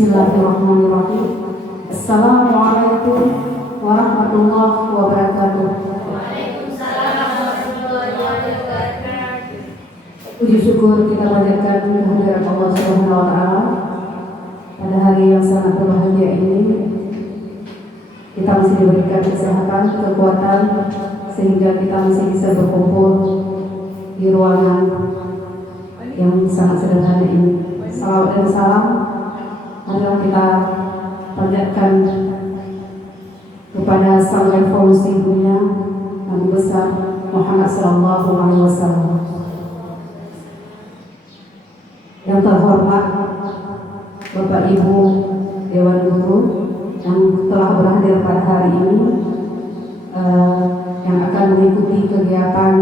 Bismillahirrahmanirrahim. Assalamualaikum warahmatullahi wabarakatuh. Waalaikumsalam warahmatullahi wabarakatuh. Puji syukur kita panjatkan kehadirat Allah Subhanahu wa taala pada hari yang sangat berbahagia ini. Kita masih diberikan kesehatan, kekuatan sehingga kita masih bisa berkumpul di ruangan yang sangat sederhana ini. Salawat dan salam marilah kita panjatkan kepada sang revolusi dunia Nabi besar Muhammad sallallahu alaihi wasallam. Yang terhormat Bapak Ibu Dewan Guru yang telah berhadir pada hari ini, yang akan mengikuti kegiatan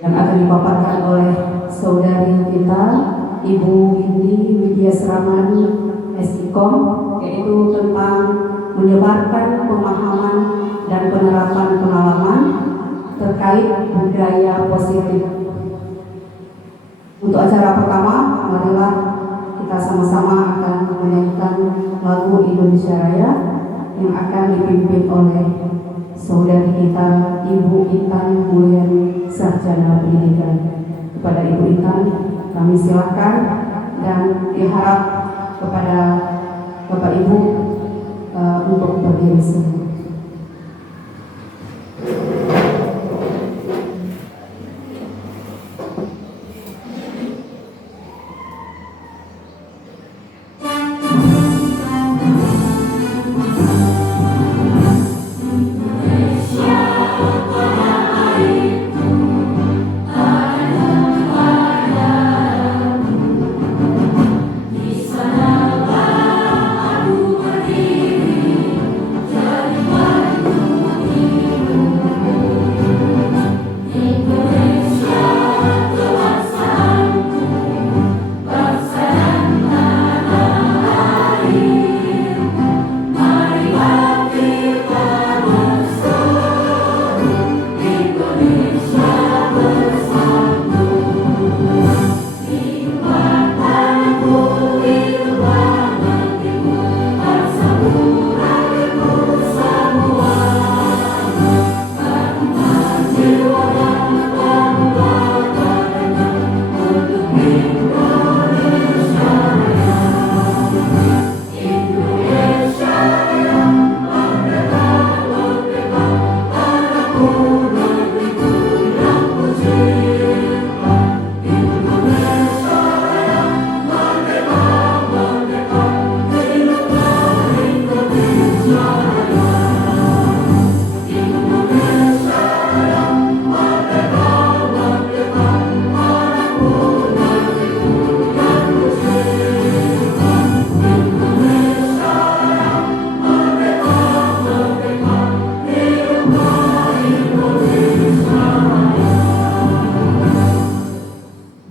yang akan dipaparkan oleh saudari kita Ibu Windy Widyasramani SIKOM, yaitu tentang menyebarkan pemahaman dan penerapan pengalaman terkait budaya positif. Untuk acara pertama, marilah kita sama-sama akan menyanyikan lagu Indonesia Raya yang akan dipimpin oleh saudari kita Ibu Intan Mulyani Sarjana Pendidikan. Kepada Ibu Intan kami silakan dan diharap kepada Bapak Ibu untuk berdiri semua.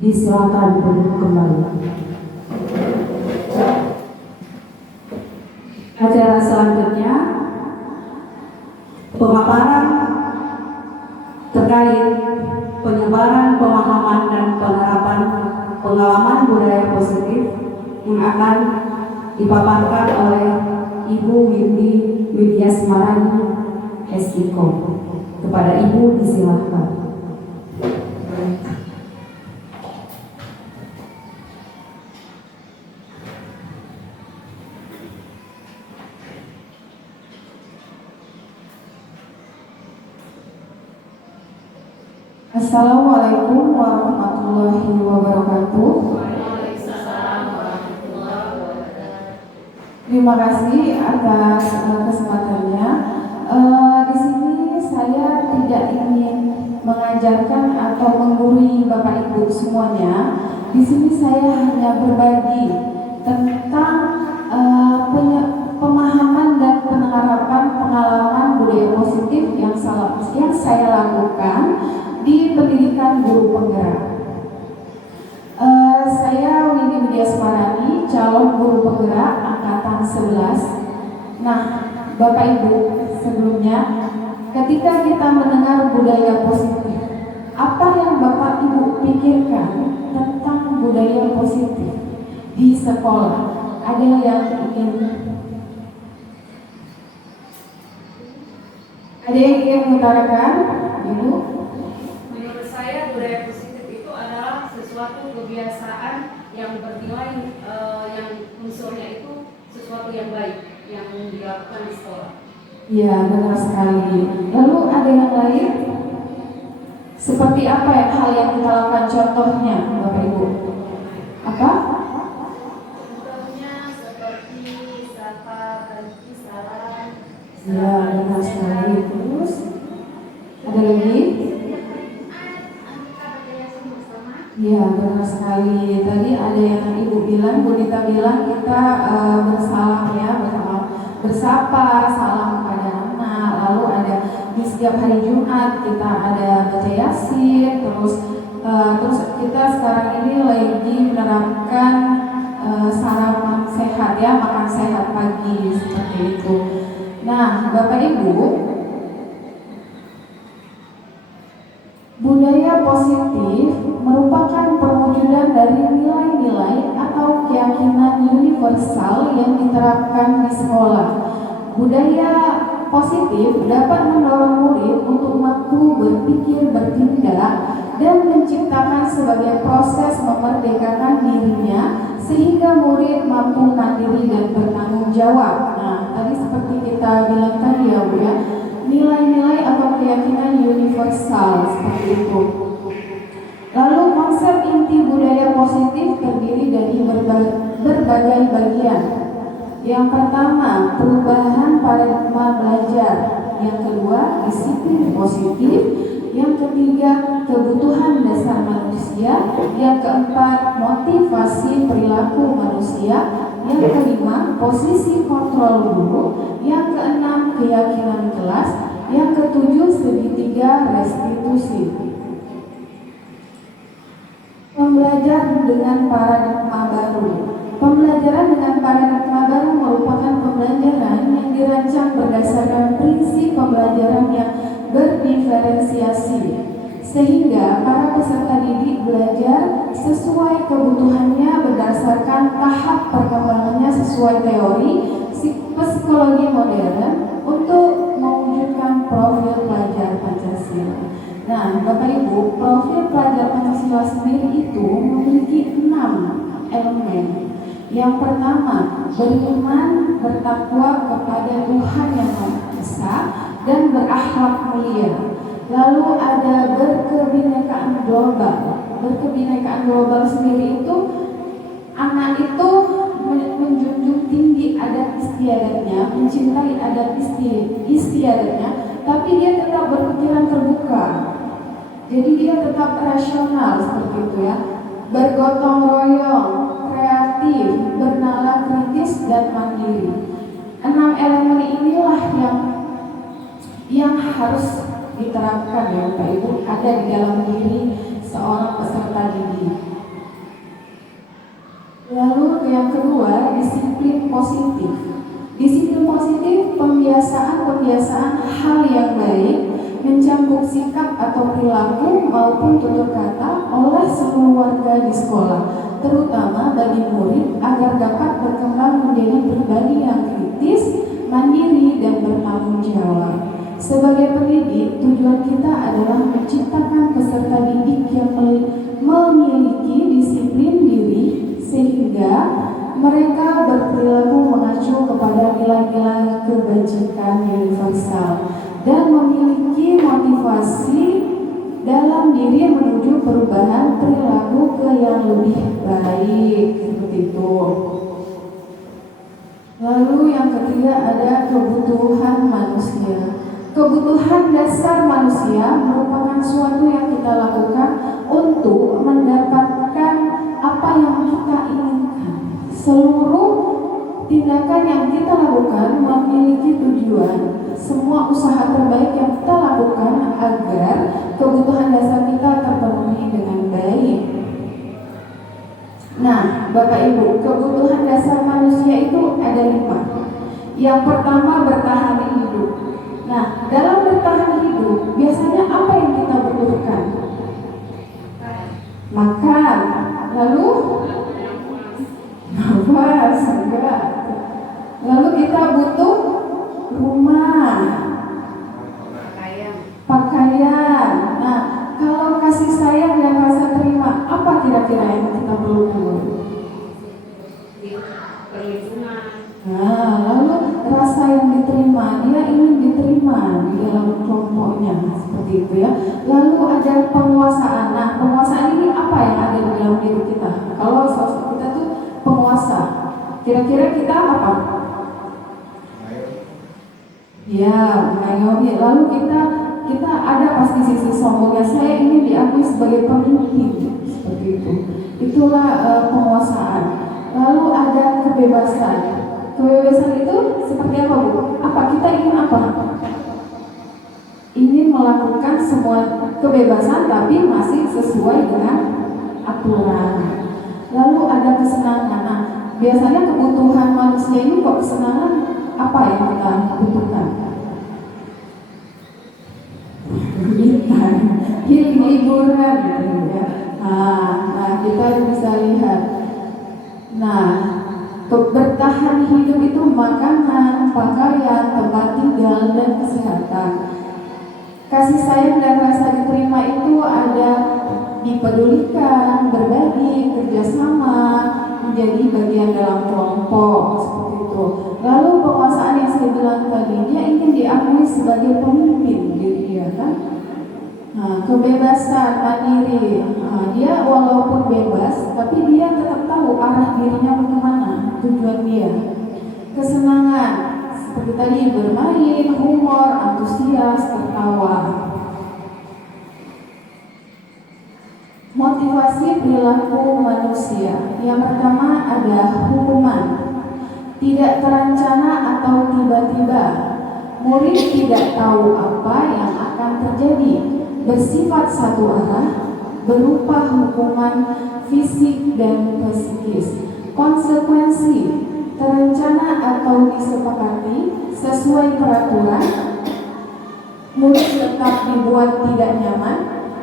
Silakan duduk kembali. Acara selanjutnya pemaparan terkait penyebaran pemahaman dan penerapan pengalaman budaya positif yang akan dipaparkan oleh Ibu Windy Widyasramani SIKOM. Kepada Ibu disilahkan. Assalamualaikum warahmatullahi wabarakatuh. Waalaikumsalam warahmatullahi wabarakatuh. Terima kasih atas kesempatannya. Di sini saya tidak ingin mengajarkan atau menggurui Bapak Ibu semuanya. Di sini saya hanya berbagi tentang pemahaman dan penerapan pengalaman budaya positif yang saya lakukan di pendidikan guru penggerak. Saya Windy Widyasramani, calon guru penggerak angkatan 11. Nah, Bapak Ibu, sebelumnya ketika kita mendengar budaya positif, apa yang Bapak Ibu pikirkan tentang budaya positif? di sekolah. Ada yang ingin mengutarakan? Ibu? Menurut saya budaya positif itu adalah sesuatu kebiasaan yang bernilai yang unsurnya itu sesuatu yang baik yang dilakukan di sekolah. Ya, benar sekali. Lalu ada yang lain? Seperti apa ya hal yang kita lakukan contohnya, Bapak Ibu? Apa? Contohnya seperti sapa, ganti salam. Ya, benar sekali. Terus ada lagi? Ya, benar sekali. Tadi ada yang Ibu bilang, Bu Dita bilang kita bersalam ya, bersapa, salam kepada anak. Lalu ada di setiap hari Jumat kita ada baca Yasin. Terus kita sekarang ini lagi menerapkan sarapan sehat ya, makan sehat pagi seperti itu. Nah, Bapak Ibu, budaya positif merupakan perwujudan dari nilai-nilai atau keyakinan universal yang diterapkan di sekolah. Budaya positif dapat mendorong murid untuk mampu berpikir, bertindak, dan menciptakan sebagai proses memerdekakan dirinya sehingga murid mampu mandiri dan bertanggung jawab. Nah, tadi seperti kita bilang tadi ya Bu ya, nilai-nilai atau keyakinan universal seperti itu. Lalu konsep inti budaya positif terdiri dari berbagai bagian. Yang pertama, perubahan paradigma belajar. Yang kedua, disiplin positif. Yang ketiga, kebutuhan dasar manusia. Yang keempat, motivasi perilaku manusia. Yang kelima, posisi kontrol guru. Yang keenam, keyakinan kelas. Yang ketujuh, segitiga restitusi. Pembelajaran dengan paradigma baru. Pembelajaran dengan paradigma baru merupakan pembelajaran yang dirancang berdasarkan prinsip pembelajaran yang berdiferensiasi, sehingga para peserta didik belajar sesuai kebutuhannya berdasarkan tahap perkembangannya sesuai teori psikologi modern untuk mewujudkan profil pelajar Pancasila. Nah, Bapak Ibu, profil pelajar Pancasila sendiri itu memiliki 6 elemen. Yang pertama, beriman, bertakwa kepada Tuhan yang Maha Esa dan berakhlak mulia. Lalu ada berkebinekaan global. Berkebinekaan global sendiri itu anak itu menjunjung tinggi adat istiadatnya, mencintai adat istiadatnya, tapi dia tetap berpikiran terbuka. Jadi dia tetap rasional seperti itu ya, bergotong royong, kreatif, bernalar kritis dan mandiri. 6 elemen inilah yang harus diterapkan ya Bapak Ibu, ada di dalam diri seorang peserta didik. Lalu yang kedua, disiplin positif. Disiplin positif pembiasaan hal yang baik, mencambuk sikap atau perilaku maupun tutur kata oleh seluruh warga di sekolah, terutama bagi murid agar dapat berkembang menjadi pribadi yang kritis, mandiri, dan bertanggung jawab. Sebagai pendidik, tujuan kita adalah menciptakan peserta didik yang memiliki disiplin diri sehingga mereka berperilaku mengacu kepada nilai-nilai kebajikan universal dan memiliki motivasi dalam diri menuju perubahan perilaku ke yang lebih baik seperti itu. Lalu yang ketiga ada kebutuhan manusia. Kebutuhan dasar manusia merupakan suatu yang kita lakukan untuk mendapatkan apa yang kita inginkan. Seluruh tindakan yang kita lakukan memiliki tujuan. Semua usaha terbaik yang kita lakukan agar kebutuhan dasar kita terpenuhi dengan baik. Nah, Bapak Ibu, kebutuhan dasar manusia itu ada 5. Yang pertama, bertahan hidup. Nah, dalam bertahan hidup, biasanya apa yang kita butuhkan? Makan. Lalu Pakaian. Pakaian. Nah, kalau kasih sayang dan rasa terima, apa kira-kira yang kita perlukan? Perlindungan. Nah, lalu rasa yang diterima, dia ingin diterima di dalam kelompoknya, seperti itu ya. Lalu ada penguasaan. Nah, penguasaan ini apa yang ada di dalam diri kita? Kalau sosok kita tuh penguasa, kira-kira kita apa? Ya, mengayomi. Lalu kita ada pasti sisi sombongnya. Saya ingin diakui sebagai pemimpin, seperti itu. Itulah penguasaan. Lalu ada kebebasan. Kebebasan itu seperti apa, Bu? Apa kita ingin apa? Ingin melakukan semua kebebasan tapi masih sesuai dengan aturan. Lalu ada kesenangan. Nah, biasanya kebutuhan manusia ini kok kesenangan apa yang kita butuhkan? Healing, liburan gitu ya. Nah, kita bisa lihat. Nah, bertahan hidup itu makanan, pakaian, tempat tinggal, dan kesehatan. Kasih sayang dan rasa diterima itu ada dipedulikan, berbagi, kerjasama, menjadi bagian dalam kelompok, seperti itu. Lalu penguasaan yang saya bilang tadi, dia ingin diakui sebagai pemimpin diri dia kan. Nah, kebebasan, mandiri. Nah, dia walaupun bebas, tapi dia tetap tahu arah dirinya bagaimana, tujuan dia. Kesenangan, seperti tadi bermain, humor, antusias, tertawa. Motivasi perilaku manusia. Yang pertama ada hukuman. Tidak terencana atau tiba-tiba. Murid tidak tahu apa yang akan terjadi. Bersifat satu arah, berupa hukuman fisik dan psikis. Konsekuensi, terencana atau disepakati sesuai peraturan. Murid tetap dibuat tidak nyaman.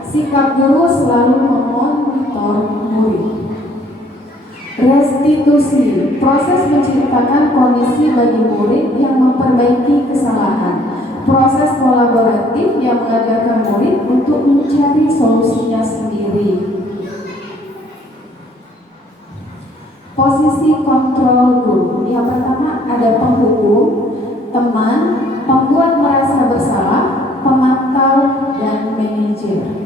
Sikap guru selalu memonitor murid. Restitusi, proses menceritakan kondisi bagi murid yang memperbaiki kesalahan. Proses kolaboratif yang mengajarkan murid untuk mencari solusinya sendiri. Posisi kontrol guru. Yang pertama ada penghukum, teman, pembuat merasa bersalah, pemantau, dan manajer.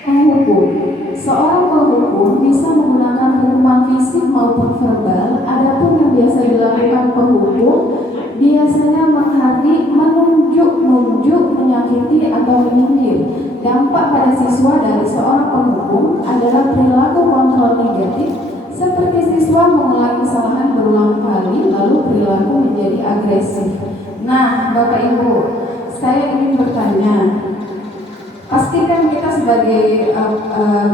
Penghukum. Seorang penghukum bisa menggunakan hukuman fisik maupun verbal. Adapun yang biasa dilakukan penghukum biasanya menghardik, menunjuk, menyakiti atau menyindir. Dampak pada siswa dari seorang penghukum adalah perilaku kontrol negatif, seperti siswa mengulangi kesalahan berulang kali lalu perilaku menjadi agresif. Nah, Bapak Ibu, saya ingin bertanya. Pasti kan kita sebagai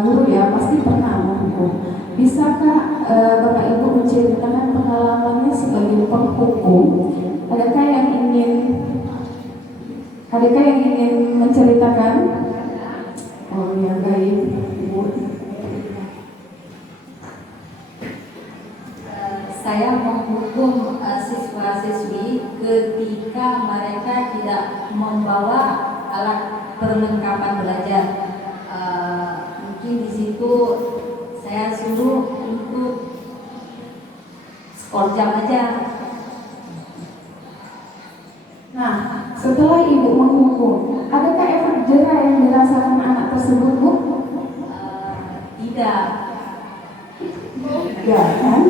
guru ya, pasti pernah menghukum. Bisakah Bapak Ibu menceritakan pengalamannya sebagai penghukum? Adakah yang ingin menceritakan? Oh ya, baik, Ibu. Saya menghukum siswa-siswi ketika mereka tidak membawa alat perlengkapan belajar. Mungkin di situ saya suruh untuk skor jam aja. Nah, setelah Ibu menghukum, adakah efek jera yang dirasakan anak tersebut, Bu? Tidak. Ya kan?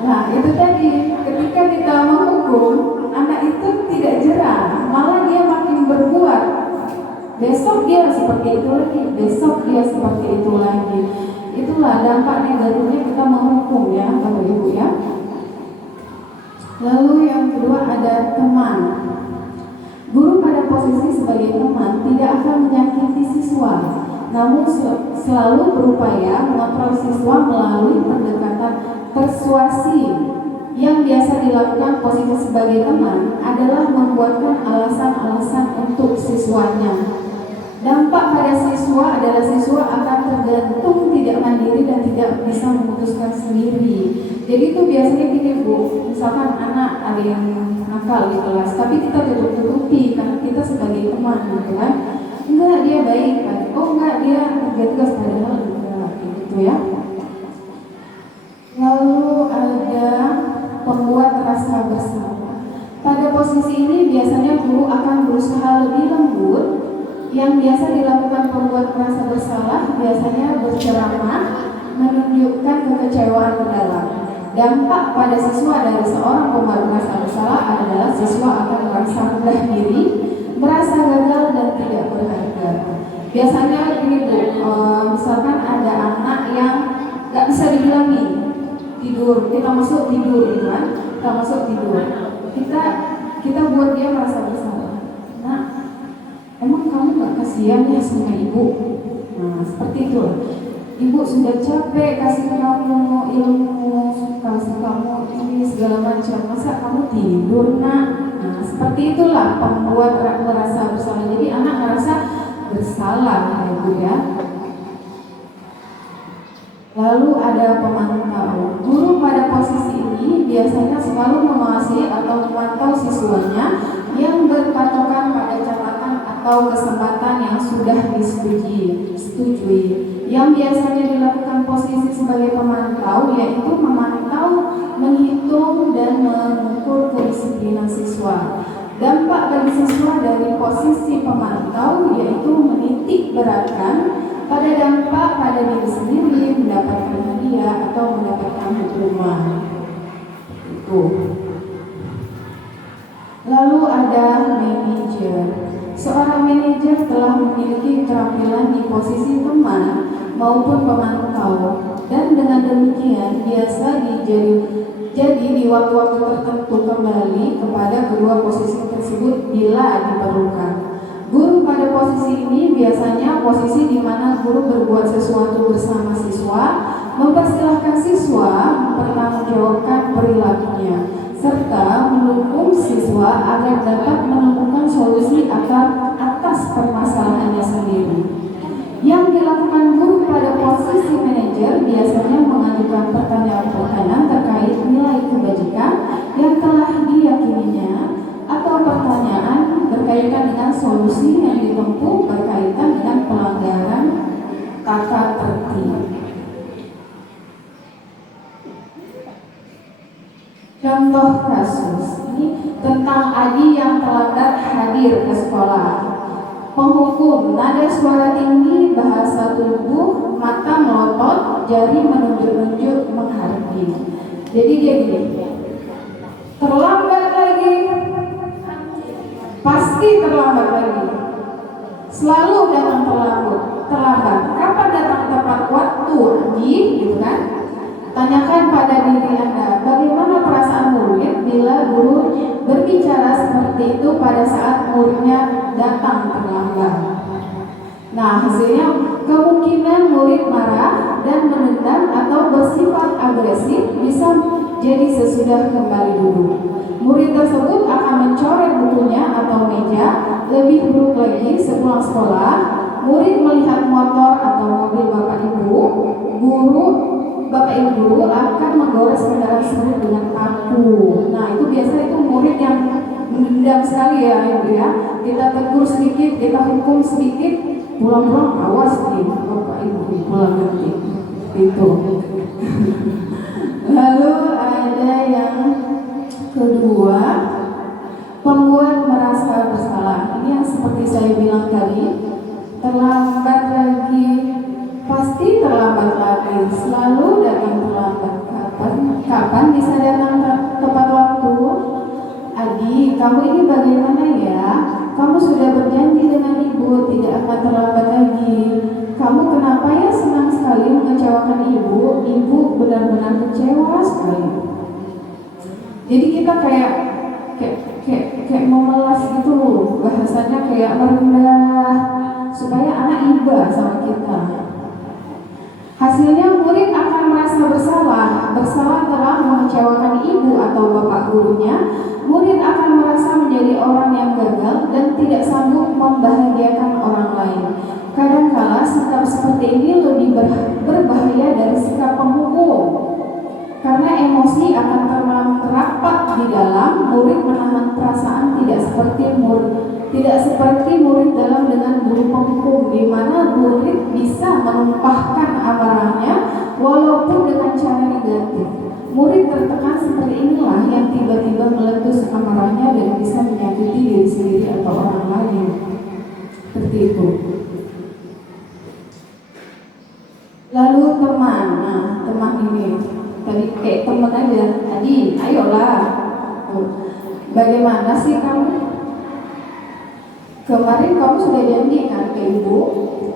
Nah, itu tadi ketika kita menghukum, anak itu tidak jera, malah dia makin berbuat. Besok dia seperti itu lagi, besok dia seperti itu lagi. Itulah dampak negatifnya kita menghukum ya, Bapak Ibu ya. Lalu yang kedua ada teman. Guru pada posisi sebagai teman tidak akan menyakiti siswa, namun selalu berupaya mengontrol siswa melalui pendekatan persuasi. Yang biasa dilakukan posisi sebagai teman adalah membuatkan alasan-alasan untuk siswanya. Dampak pada siswa adalah siswa akan tergantung, tidak mandiri dan tidak bisa memutuskan sendiri. Jadi itu biasanya gini Bu, misalkan ada yang nakal di kelas, tapi kita tutup-tutupi karena kita sebagai teman gitu kan. Enggak, dia baik kan. Oh enggak, dia kerja tugas, padahal enggak gitu ya. Lalu ada pembuat rasa bersalah. Pada posisi ini biasanya guru akan berusaha lebih lembut. Yang biasa dilakukan pembuat merasa bersalah biasanya berceramah, menunjukkan kekecewaan mendalam. Dampak pada siswa dari seorang pembuat merasa bersalah adalah siswa akan merasa rendah diri, merasa gagal dan tidak berharga. Biasanya gini Bu, misalkan ada anak yang gak bisa dibilangi tidur, kita masuk tidur gitu kan, kita masuk tidur, kita buat dia merasa bersalah. Nah, emang kamu gak kasihan ya sama ibu? Nah, seperti itu. Ibu sudah capek kasih kamu ilmu, kasih kamu ini segala macam, masa kamu tidur nak? Nah, seperti itulah pembuat merasa bersalah. Jadi anak merasa bersalah ya Bu ya. Lalu ada pemantau. Guru pada posisi ini biasanya selalu mengawasi atau memantau siswanya yang berpatokan pada catatan atau kesempatan yang sudah disetujui. Yang biasanya dilakukan posisi sebagai pemantau yaitu memantau, menghitung dan mengukur kedisiplinan siswa. Dampak bagi siswa dari posisi pemantau yaitu menitik beratkan pada dampak pada diri sendiri, mendapatkan hadiah atau mendapatkan hukuman. Itu. Lalu ada manajer. Seorang manajer telah memiliki keterampilan di posisi teman maupun pemantau, dan dengan demikian biasa jadi di waktu-waktu tertentu kembali kepada kedua posisi tersebut bila diperlukan. Guru pada posisi ini biasanya posisi di mana guru berbuat sesuatu bersama siswa, mempersilahkan siswa mempertanggungjawabkan perilakunya, serta mendukung siswa agar dapat menemukan solusi atas permasalahannya sendiri. Yang dilakukan guru pada posisi manajer biasanya mengajukan pertanyaan-pertanyaan terkait nilai kebajikan yang telah diyakininya, atau pertanyaan berkaitan dengan solusi yang ditempuh berkaitan dengan pelanggaran tata tertib. Contoh kasus ini tentang Adi yang terlambat hadir ke sekolah. Penghukum, nada suara tinggi, bahasa tubuh, mata melotot, jari menunjuk-nunjuk menghardik. Jadi dia gini, terlambat lagi, pasti terlambat lagi, selalu datang terlambat. Kapan datang tepat waktu, Adi, gitu kan? Tanyakan pada diri Anda, bagaimana perasaan murid bila guru berbicara seperti itu pada saat muridnya datang terlambat. Nah, hasilnya kemungkinan murid marah dan menendang atau bersifat agresif bisa jadi sesudah kembali duduk. Murid tersebut akan mencoret bukunya atau meja. Lebih buruk lagi, sepulang sekolah, murid melihat motor atau mobil bapak ibu guru akan menggores kendaraan tersebut dengan paku. Nah, itu biasa itu murid yang mendendam sekali ya ibu ya. Kita tegur sedikit, kita hukum sedikit, pulang-pulang awas nih bapak ibu pulang nanti. Itu. Lalu ada yang kedua, pembuat merasa bersalah. Ini yang seperti saya bilang tadi, terlambat lagi, pasti terlambat lagi, selalu datang terlambat. Kapan bisa datang tepat waktu? Adi, kamu ini bagaimana ya? Kamu sudah berjanji dengan ibu tidak akan terlambat lagi. Kamu kenapa ya senang sekali mengecewakan ibu? Ibu benar-benar kecewa sekali. Jadi kita kayak memelas gitu, bahasanya kayak merendah supaya anak iba sama kita. Hasilnya murid akan merasa bersalah telah mengecewakan ibu atau bapak gurunya. Murid akan merasa menjadi orang yang gagal dan tidak sanggup membahagiakan orang lain. Kadangkala sikap seperti ini lebih berbahaya dari sikap penghukum, karena emosi akan terlalu rapat di dalam, murid menahan perasaan tidak seperti murid dalam dengan guru penghukum, di mana murid bisa menumpahkan amarahnya walaupun dengan cara negatif. Murid tertekan seperti inilah yang tiba-tiba meletus amarahnya dan bisa menyakiti diri sendiri atau orang lain. Seperti itu. Lalu teman, teman ini tadi kayak teman aja. Adi, ayolah. Bagaimana sih kamu? Kemarin kamu sudah janji kan ke ibu,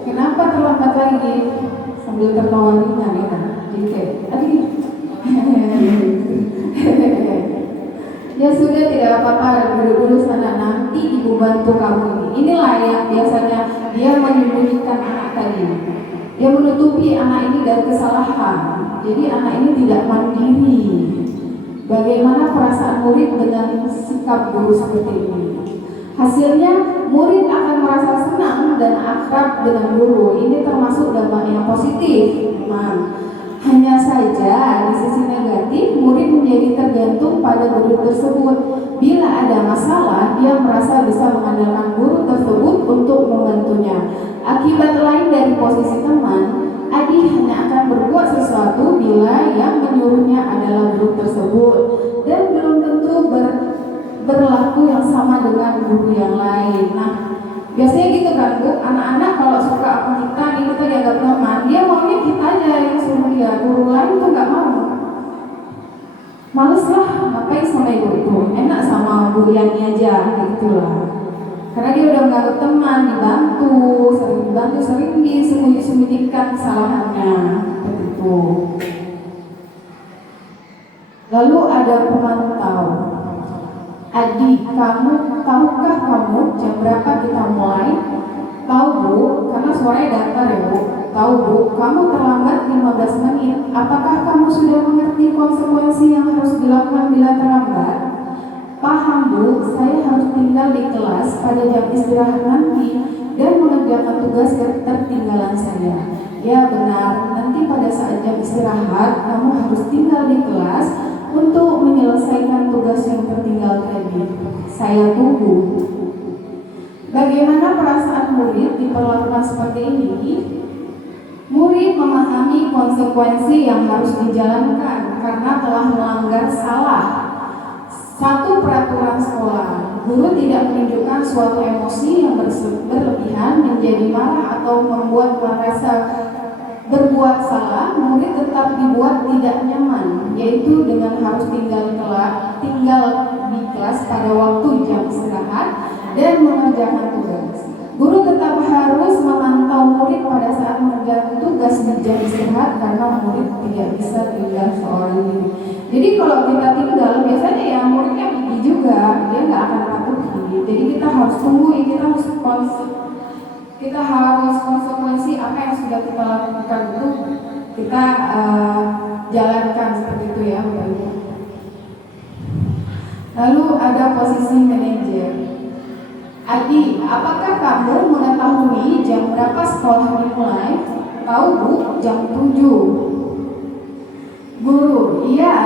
kenapa terlambat lagi? Sambil tertawa ringan ya kan? Jadi kayak, Adi. Ya sudah, tidak apa-apa, duduk dulu sana, nanti ibu bantu kamu ini. Inilah yang biasanya dia menyembunyikan anak tadi. Dia menutupi anak ini dari kesalahan. Jadi anak ini tidak mandiri. Bagaimana perasaan murid dengan sikap guru seperti ini? Hasilnya murid akan merasa senang dan akrab dengan guru. Ini termasuk dampak yang positif, teman. Hanya saja di sisi negatif, murid menjadi tergantung pada guru tersebut. Bila ada masalah, dia merasa bisa mengandalkan guru tersebut untuk membantunya. Akibat lain dari posisi teman, Adi hanya akan berbuat sesuatu bila yang menyuruhnya adalah guru tersebut, dan belum tentu berlaku yang sama dengan guru yang lain. Nah, biasanya gitu kan Bu, anak-anak kalau suka apa kita, ini kita dianggap teman, dia maunya kita aja yang suruh dia, guru lain tuh nggak mau. Males lah, ngapain sama ibu itu, enak sama Bu Yani aja, gitulah. Karena dia udah menganggap teman, dibantu, sering disembunyikan kesalahannya, begitu. Lalu ada pemantau. Adi, tahukah kamu jam berapa kita mulai? Tahu Bu, karena suaranya datar ya Bu. Tahu Bu, kamu terlambat 15 menit. Apakah kamu sudah mengerti konsekuensi yang harus dilakukan bila terlambat? Paham Bu, saya harus tinggal di kelas pada jam istirahat nanti dan mengerjakan tugas ketertinggalan saya. Ya benar, nanti pada saat jam istirahat kamu harus tinggal di kelas untuk menyelesaikan tugas yang tertinggal tadi. Saya tunggu. Bagaimana perasaan murid diperlakukan seperti ini? Murid memahami konsekuensi yang harus dijalankan karena telah melanggar salah satu peraturan sekolah. Guru tidak menunjukkan suatu emosi yang berlebihan menjadi marah atau membuat merasa berbuat salah. Murid tetap dibuat tidak nyaman, yaitu dengan harus tinggal di kelas pada waktu jam istirahat dan mengerjakan tugas. Guru tetap harus memantau murid pada saat mengerjakan tugas di jam istirahat karena murid tidak bisa tinggal seorang diri. Jadi kalau kita tinggal, biasanya ya muridnya pergi juga, dia nggak akan patuhi. Jadi kita harus tunggu, kita harus konsekuensi apa yang sudah kita lakukan itu kita jalankan seperti itu ya Bapak Ibu. Lalu ada posisi manajer. Adi, apakah kamu mengetahui jam berapa sekolah dimulai? Tahu Bu, jam 7. Guru, iya.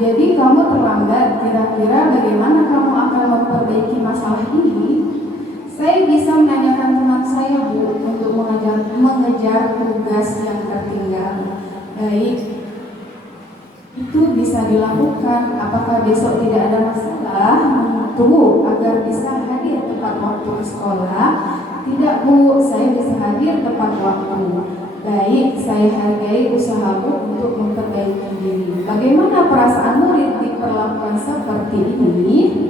Jadi kamu terlambat. Kira-kira bagaimana kamu akan memperbaiki masalah ini? Saya bisa menanyakan teman saya Bu untuk mengejar tugas yang tertinggal. Baik, itu bisa dilakukan. Apakah besok tidak ada masalah untuk agar bisa hadir tepat waktu ke sekolah? Tidak Bu, saya bisa hadir tepat waktu. Baik, saya hargai usahamu untuk memperbaiki diri. Bagaimana perasaan murid diperlakukan seperti ini?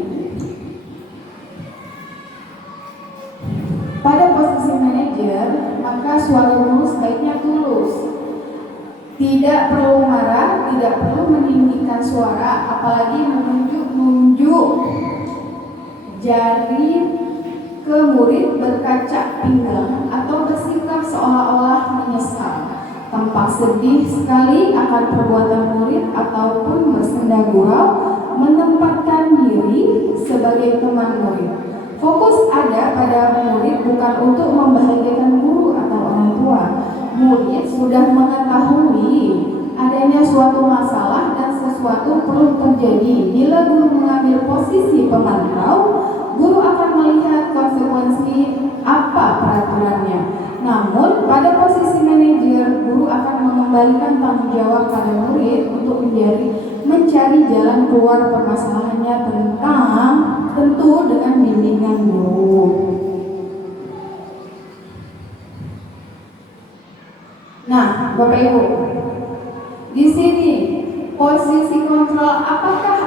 Pada posisi manajer, maka suara guru sebaiknya tulus. Tidak perlu marah, tidak perlu meninggikan suara, apalagi menunjuk jari ke murid berkaca pinggang atau bersikap seolah-olah menyesal. Tampak sedih sekali akan perbuatan murid ataupun bersenda gurau menempatkan diri sebagai teman murid. Fokus ada pada murid bukan untuk membahagiakan guru atau orang tua. Murid sudah mengetahui adanya suatu masalah dan sesuatu perlu terjadi. Bila guru mengambil posisi pemantau, guru akan melihat konsekuensi apa peraturannya. Namun, pada posisi manajer, guru akan mengembalikan tanggung jawab pada murid untuk mencari jalan keluar permasalahannya tentu dengan bimbingan guru. Nah, Bapak Ibu, di sini posisi kontrol, apakah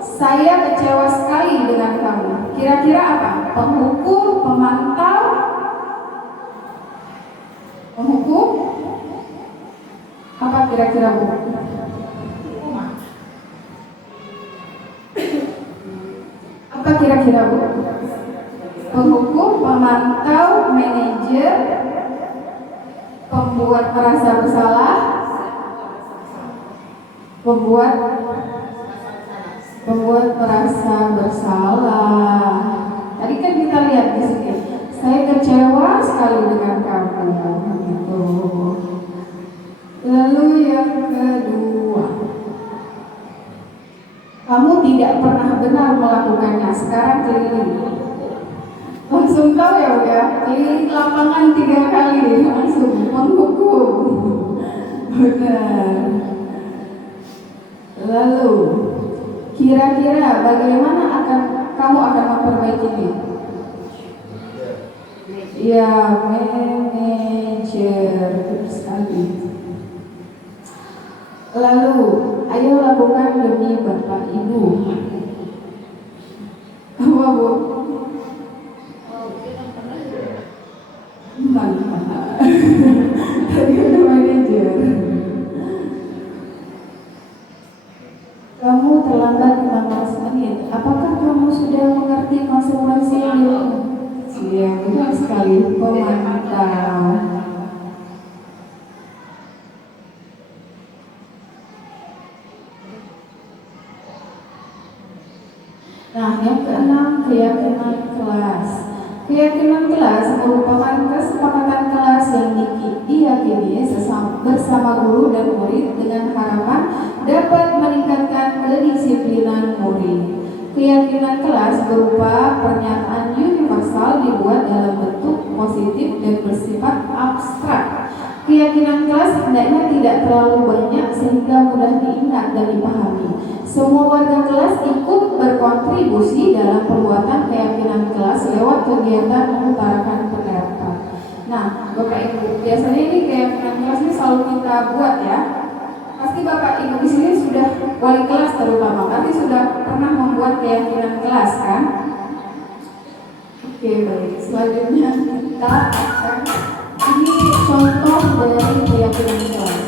saya kecewa sekali dengan kamu? Kira-kira apa? Penghukum, pemantau, penghukum? Apa kira-kira Bu? Apa kira-kira Bu? Penghukum, pemantau, manajer, pembuat merasa bersalah, pembuat merasa bersalah. Tadi kan kita lihat di sini, saya kecewa sekali dengan kamu, gitu. Lalu yang kedua, kamu tidak pernah benar melakukannya. Sekarang keliling, langsung tahu ya udah keliling lapangan 3 kali, langsung menghukum. Benar. Lalu kira-kira bagaimana kamu akan memperbaikinya? Ya, manajer, betul sekali. Lalu, ayo lakukan demi Bapak Ibu. Apa Bu? Tadi ada manajer. Kamu terlambat 15 menit. Apakah kamu sudah mengerti konsekuensi ini? Iya, benar sekali. Pemantau. Nah, yang keenam, keyakinan kelas. Keyakinan kelas merupakan kesepakatan kelas yang diyakini bersama guru dan murid dengan harapan dapat meningkatkan kedisiplinan murid. Keyakinan kelas berupa pernyataan universal dibuat dalam bentuk positif dan bersifat abstrak. Keyakinan kelas hendaknya tidak terlalu banyak sehingga mudah diingat dan dipahami. Semua warga kelas ikut berkontribusi dalam perbuatan keyakinan kelas lewat kegiatan mengutarakan pendapat. Nah, Bapak Ibu, biasanya ini keyakinan kelas ini selalu kita buat ya. Pasti Bapak Ibu di sini sudah wali kelas terutama, pasti sudah pernah membuat keyakinan kelas kan? Oke, baik. Selanjutnya kita akan ini contoh dari keyakinan kelas.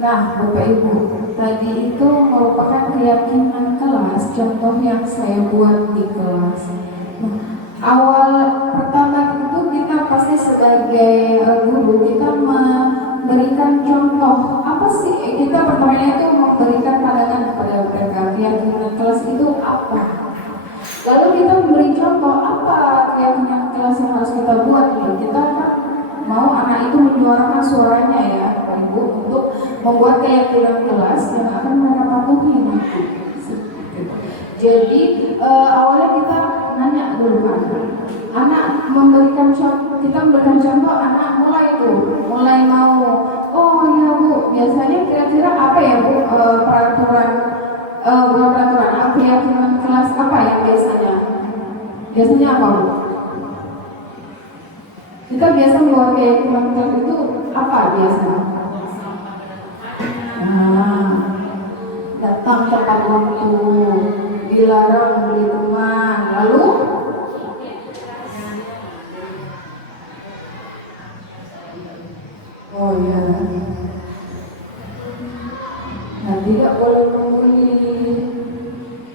Nah, Bapak Ibu, tadi itu merupakan keyakinan kelas, contoh yang saya buat di kelas. Nah, awal pertama itu kita pasti sebagai guru kita memberikan contoh apa sih kita pertamanya itu memberikan pandangan kepada mereka keyakinan kelas itu apa. Lalu kita memberi contoh apa keyakinan kelas yang harus kita buat nih. Kita kan mau anak itu menyuarakan suaranya ya Bapak Ibu untuk membuat keyakinan kelas yang akan mereka patuhi nanti. Jadi awalnya kita nanya dulu kan, anak memberikan contoh, kita memberikan contoh, anak mulai mau, oh iya Bu, biasanya kira-kira apa ya Bu peraturan, bukan peraturan, keyakinan kelas apa yang biasanya apa Bu? Kita biasa membuat keyakinan kelas itu apa biasanya? Datang tepat waktu, dilarang beli teman, lalu oh ya, nah tidak boleh membuli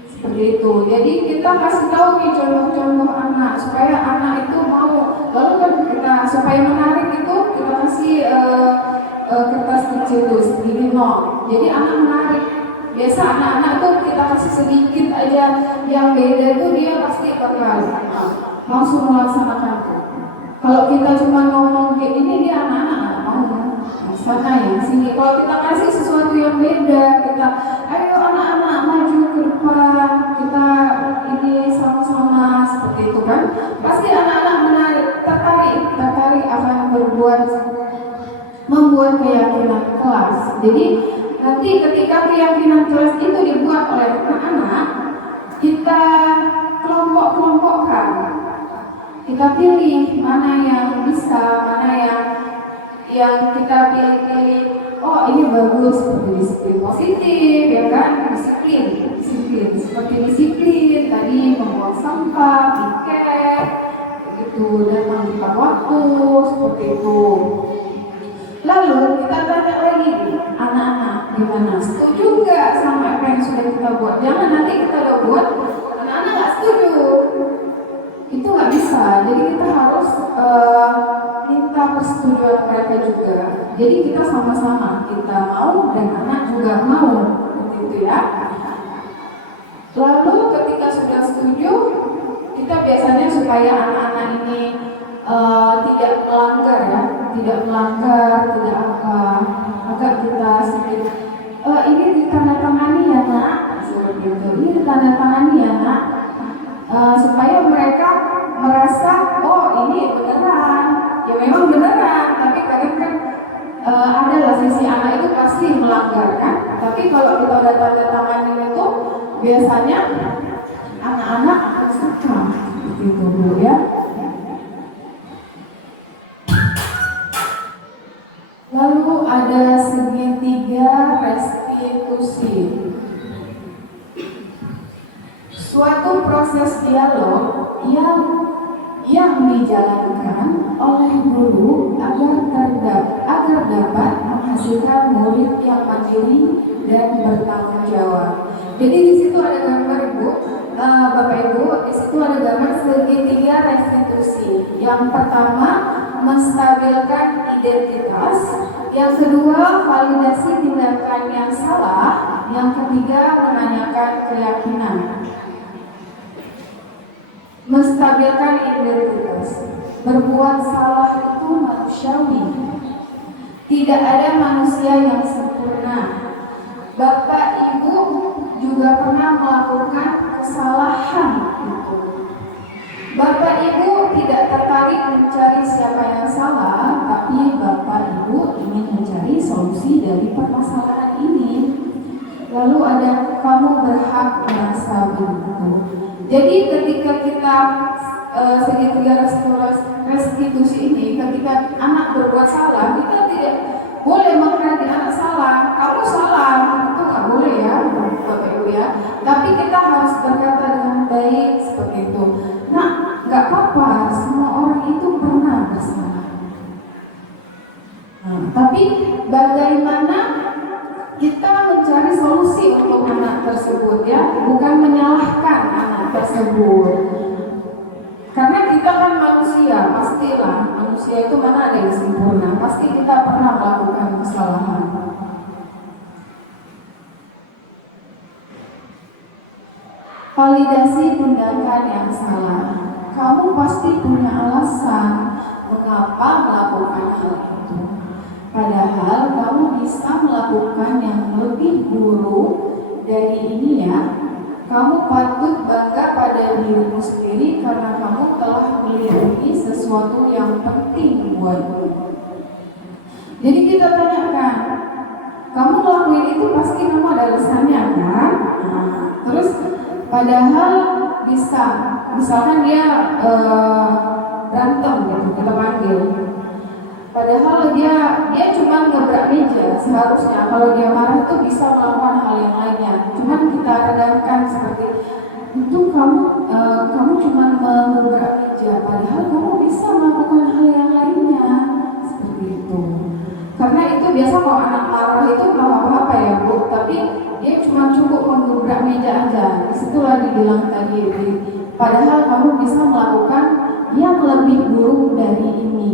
seperti itu. Jadi kita kasih tahu nih contoh-contoh anak supaya anak itu mau. Lalu kan kita supaya menarik itu kita kasih kertas kecil tuh segini no. Jadi anak menarik. Biasa anak-anak tuh kita kasih sedikit aja yang beda itu dia pasti bakal langsung melaksanakan. Kalau kita cuma ngomong kayak ini dia anak-anak mau sana ya sini. Kalau kita kasih sesuatu yang beda, kita ayo anak-anak maju ke depan, kita ini sama-sama seperti itu kan. Pasti anak-anak tertarik akan membuat keyakinan kelas. Jadi nanti ketika keyakinan kelas itu dibuat oleh anak-anak, kita kelompok-kelompokkan. Kita pilih mana yang bisa, mana yang kita pilih. Oh ini bagus, seperti disiplin positif, ya kan? Disiplin. Seperti disiplin tadi membuang sampah, piket, itu datang tepat waktu, seperti itu. Lalu kita tanya lagi, anak-anak gimana? Setuju nggak sama apa yang sudah kita buat? Jangan nanti kita udah buat, anak-anak nggak setuju. Itu nggak bisa. Jadi kita harus minta persetujuan mereka juga. Jadi kita sama-sama, kita mau dan anak juga mau, begitu ya. Lalu ketika sudah setuju, kita biasanya supaya anak-anak ini tidak melanggar, tidak apa, maka kita sedikit ini ditandatangani ya nak, seperti itu. Ini ditandatangani ya nak, supaya mereka merasa oh ini beneran, ya memang beneran. Tapi kadang kan adalah sisi anak itu pasti melanggar kan. Tapi kalau kita udah tandatangani itu biasanya anak-anak suka seperti itu dulu ya. Lalu ada segitiga restitusi. Suatu proses dialog yang dijalankan oleh guru agar dapat menghasilkan murid yang mandiri dan bertanggung jawab. Jadi di situ ada gambar Ibu, Bapak Ibu, di situ ada gambar segitiga restitusi. Yang pertama menstabilkan identitas, yang kedua validasi tindakan yang salah, yang ketiga menanyakan keyakinan. Menstabilkan identitas, berbuat salah itu manusiawi. Tidak ada manusia yang sempurna. Bapak Ibu juga pernah melakukan kesalahan itu. Bapak Ibu tidak tertarik mencari siapa yang salah, tapi Bapak Ibu ingin mencari solusi dari permasalahan ini. Lalu ada kamu berhak merasa begitu. Jadi ketika kita segitiga restitusi ini, ketika anak berbuat salah, kita tidak boleh mengkritik anak salah. Kamu salah, itu nggak boleh ya, Bapak Ibu ya. Tapi kita harus berkata dengan baik seperti itu. Nah, nggak apa-apa, semua orang itu pernah bersalah. Tapi bagaimana kita mencari solusi untuk anak tersebut ya, bukan menyalahkan anak tersebut. Karena kita kan manusia, pastilah manusia itu mana ada yang sempurna. Pasti kita pernah melakukan kesalahan. Validasi tindakan yang salah. Kamu pasti punya alasan mengapa melakukan hal itu. Padahal kamu bisa melakukan yang lebih buruk dari ini ya. Kamu patut bangga pada dirimu sendiri karena kamu telah melindungi sesuatu yang penting buatmu. Jadi kita tanyakan, kamu ngelakuin itu pasti kamu ada alasannya kan? Terus padahal bisa, misalkan dia berantem gitu, kita panggil. Padahal dia cuma ngebrak meja. Seharusnya kalau dia marah tuh bisa melakukan hal yang lainnya. Cuman kita redamkan seperti itu, kamu cuma ngebrak meja. Padahal kamu bisa melakukan hal yang lainnya seperti itu. Karena itu biasa kalau anak marah itu nggak apa-apa ya Bu, tapi dia cuma cukup menggebrak meja aja. Disitulah dibilang tadi. Padahal kamu bisa melakukan yang lebih buruk dari ini.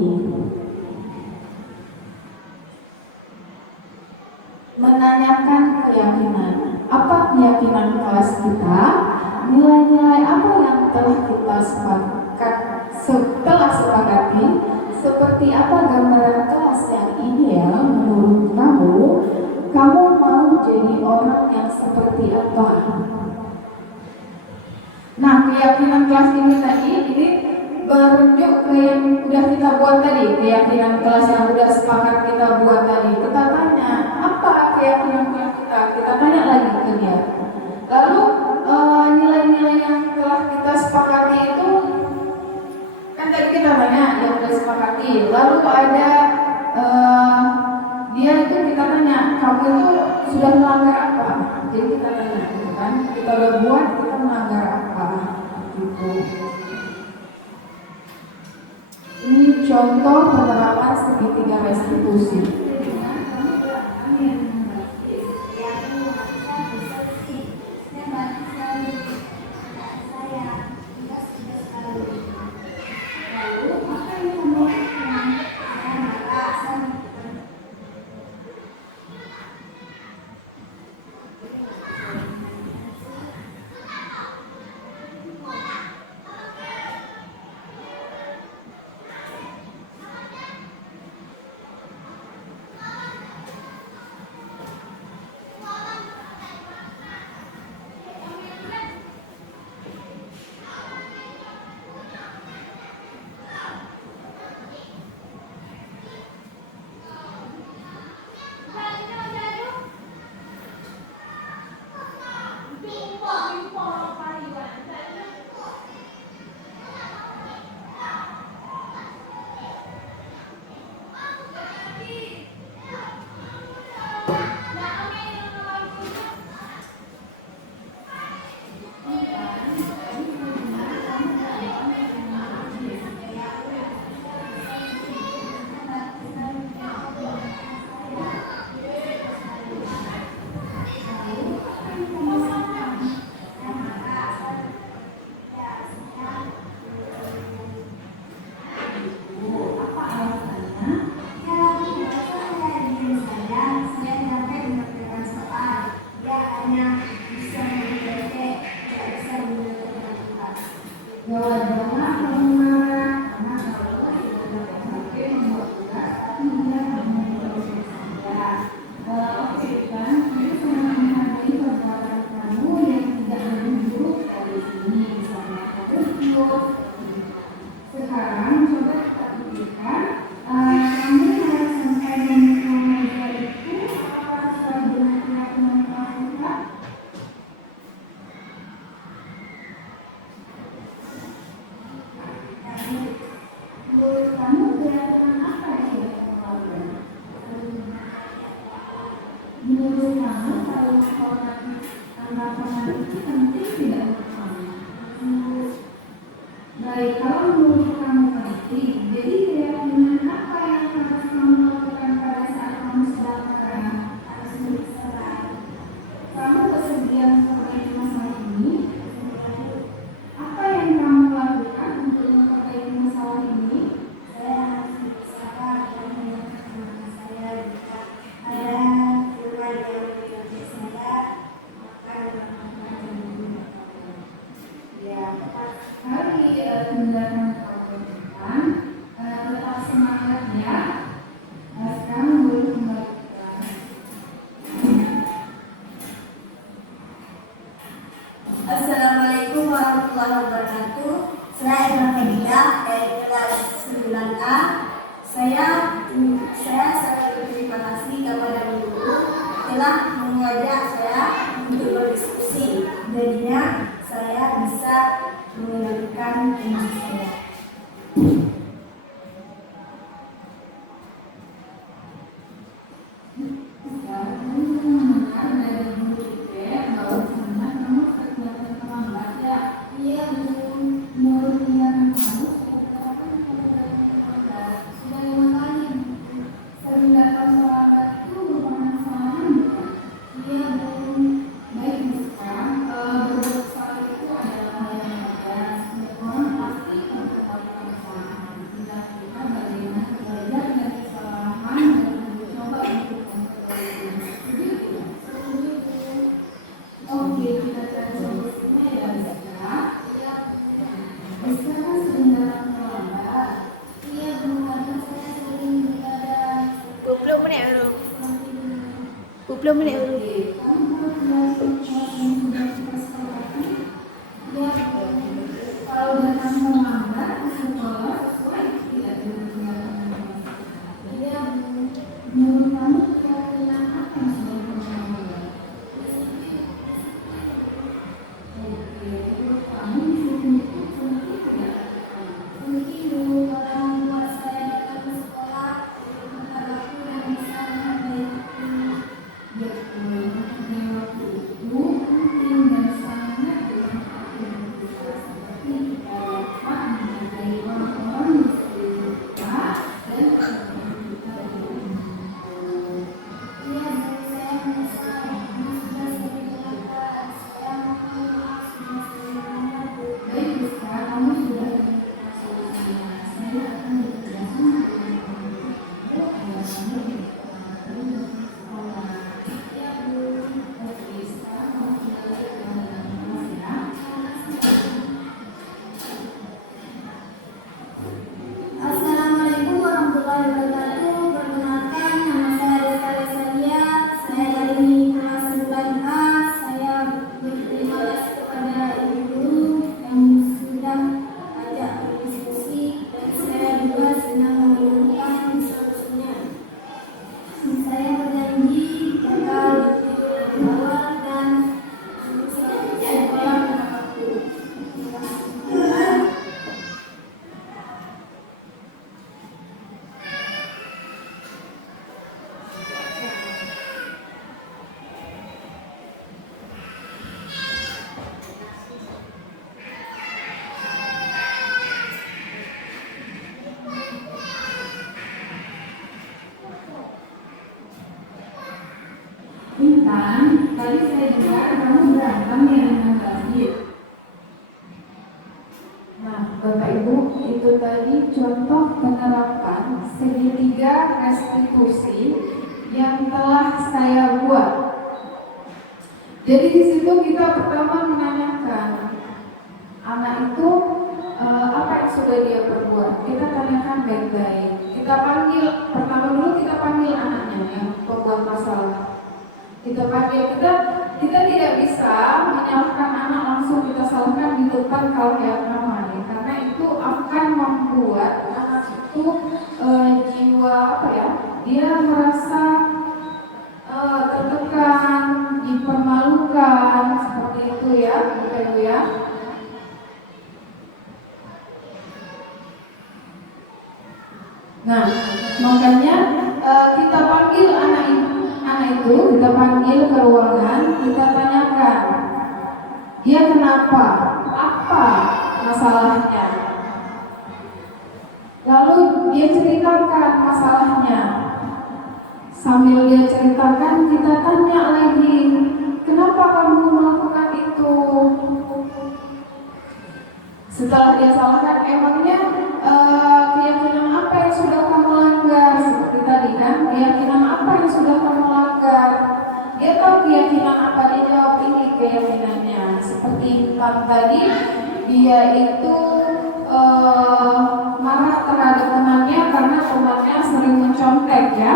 Menanyakan keyakinan. Apa keyakinan kelas kita? Nilai-nilai apa yang telah kita sepakati? Seperti apa gambaran kelas yang ideal menurut kamu? Kamu mau jadi orang yang seperti apa? Nah, keyakinan kelas ini tadi ini merujuk ke yang udah kita buat tadi, keyakinan kelas yang udah sepakat kita buat tadi. Kita tanya, apa keyakinan kelas kita? Kita tanya lagi ke dia. Lalu nilai-nilai yang telah kita sepakati itu, kan tadi kita tanya yang udah sepakati. Lalu ada dia itu kita tanya, kamu itu sudah melanggar apa? Jadi kita tanya, gitu kan? Kita udah buat, kita melanggar apa? Gitu. Ini contoh penerapan segitiga restitusi. Baik, kalau menurut kamu penting, jadi keyakinan apa yang harus kamu lakukan pada saat kamu sedang marah? Harus berserah. Kamu bersedia memperbaiki masalah ini? Apa yang kamu lakukan untuk memperbaiki masalah ini? Saya harus telah mengajak saya untuk berdiskusi. Jadinya saya bisa mengeluarkan emosi saya. Assalamualaikum warahmatullahi wabarakatuh. Perkenalkan, nama saya Rizka Lesalia. Saya dari kelas 9A. Saya berterima kasih kepada ibu guru yang sudah ajak berdiskusi, dan saya juga senang mendengarkan solusinya. Saya berjanji bakal awal dan sekolah tepat waktu. Intan, tadi saya dengar kamu berantem ya dengan David. Nah, Bapak Ibu, itu tadi contoh penerapan segitiga restitusi yang telah saya buat. Jadi di situ kita pertama menanyakan anak itu apa yang sudah dia perbuat. Kita tanyakan baik-baik. Kita panggil pertama dulu, kita panggil anaknya yang pembuat masalah. Kita panggil, kita tidak bisa menyalahkan anak langsung, kita salahkan di depan kalau yang namanya, karena itu akan membuat anak itu jiwa apa ya, dia merasa tertekan, dipermalukan, seperti itu ya, Bapak Ibu ya. Nah, makanya kita panggil anak itu, kita panggil ke ruangan, kita tanyakan dia kenapa, apa masalahnya. Lalu dia ceritakan masalahnya. Sambil dia ceritakan, kita tanya lagi, kenapa kamu melakukan itu? Setelah dia salahkan, emangnya keyakinan apa yang sudah kamu langgar? Seperti tadi kan, keyakinan apa yang sudah kamu langgar? Dia tahu keyakinan apa, dia jawab ini keyakinannya. Seperti Intan tadi, dia itu marah terhadap temannya karena temannya sering mencontek ya.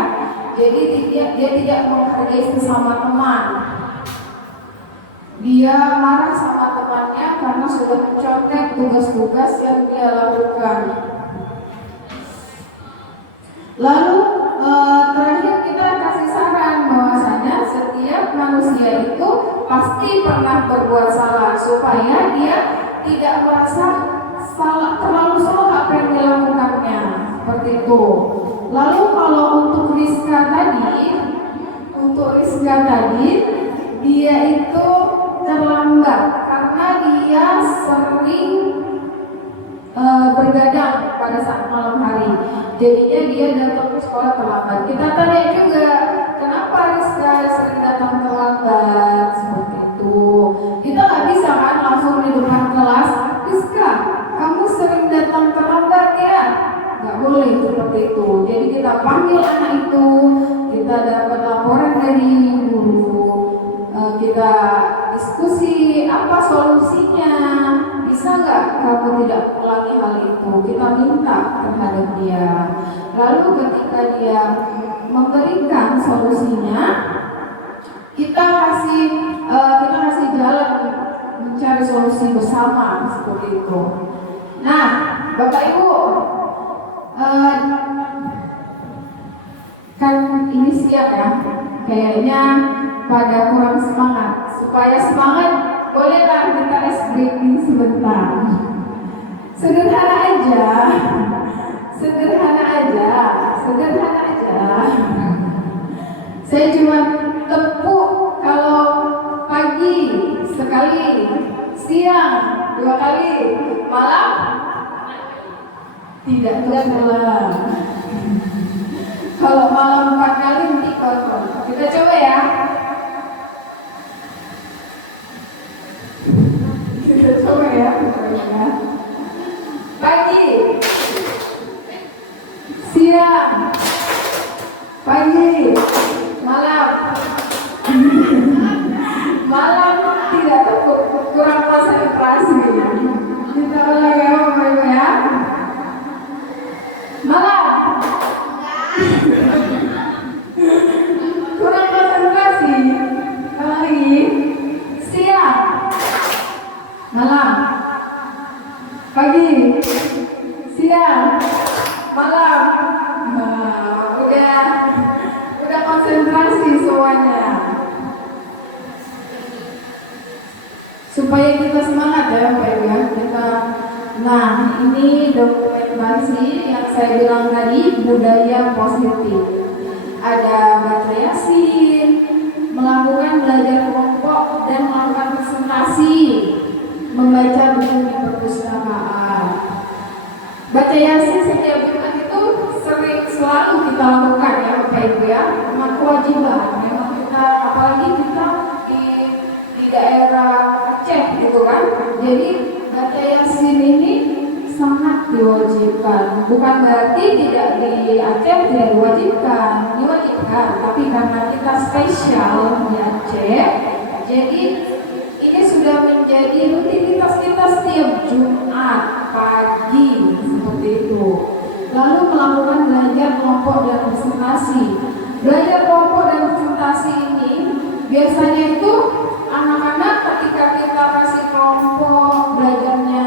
Jadi dia tidak menghargai sesama teman. Dia marah sama temannya karena sudah mencontek tugas-tugas yang dia lakukan. Lalu terakhir kita kasih saran bahwasanya pasti pernah berbuat salah, supaya dia tidak merasa salah, terlalu salah apa yang dilakukannya, seperti itu. Lalu kalau untuk Rizka tadi, dia itu terlambat karena dia sering bergadang pada saat malam hari. Jadinya dia datang ke sekolah terlambat. Kita tanya juga, kenapa Rizka sering datang terlambat? Seperti itu. Kita nggak bisa kan langsung di depan kelas, Rizka, kamu sering datang terlambat ya? Nggak boleh seperti itu. Jadi kita panggil anak itu, kita dapat laporan dari guru, kita diskusi apa solusinya. Bisa nggak kamu tidak ulangi hal itu? Kita minta terhadap dia. Lalu ketika dia memberikan solusinya, kita kasih jalan mencari solusi bersama, seperti itu. Nah, Bapak Ibu, kan ini siap ya, kayaknya pada kurang semangat. Supaya semangat, bolehlah kita ice breaking sebentar. Sederhana aja. Saya cuma tepuk kalau pagi sekali, siang 2 kali, malam tidak terulang. Kalau malam 4 kali nanti kontrol. Kita coba ya. Pagi, siang, pagi, malam. Malam tidak cukup, kurang konsentrasi. Kita ulang ya Bapak Ibu ya. Malam kurang konsentrasi. Lagi siang, malam, pagi, siang, malam. Nah, udah konsentrasi semuanya. Supaya kita semangat ya Bapak Ibu ya. Nah, ini dokumentasi yang saya bilang tadi, budaya positif. Ada baca Yasin, melakukan belajar kelompok dan melakukan presentasi, membaca buku di perpustakaan. Baca Yasin setiap Jumat itu selalu kita lakukan ya Bapak Ibu ya. Memang kewajiban. Memang kita, apalagi kita di daerah Aceh gitu kan. Jadi baca Yasin ini sangat diwajibkan. Bukan berarti tidak di Aceh tidak diwajibkan, tapi karena kita spesial di Aceh, jadi ini sudah menjadi rutinitas kita setiap Jumat pagi, seperti itu. Lalu melakukan belajar kelompok dan presentasi. Belajar kelompok dan presentasi ini biasanya itu anak-anak ketika kita kasih kelompok belajarnya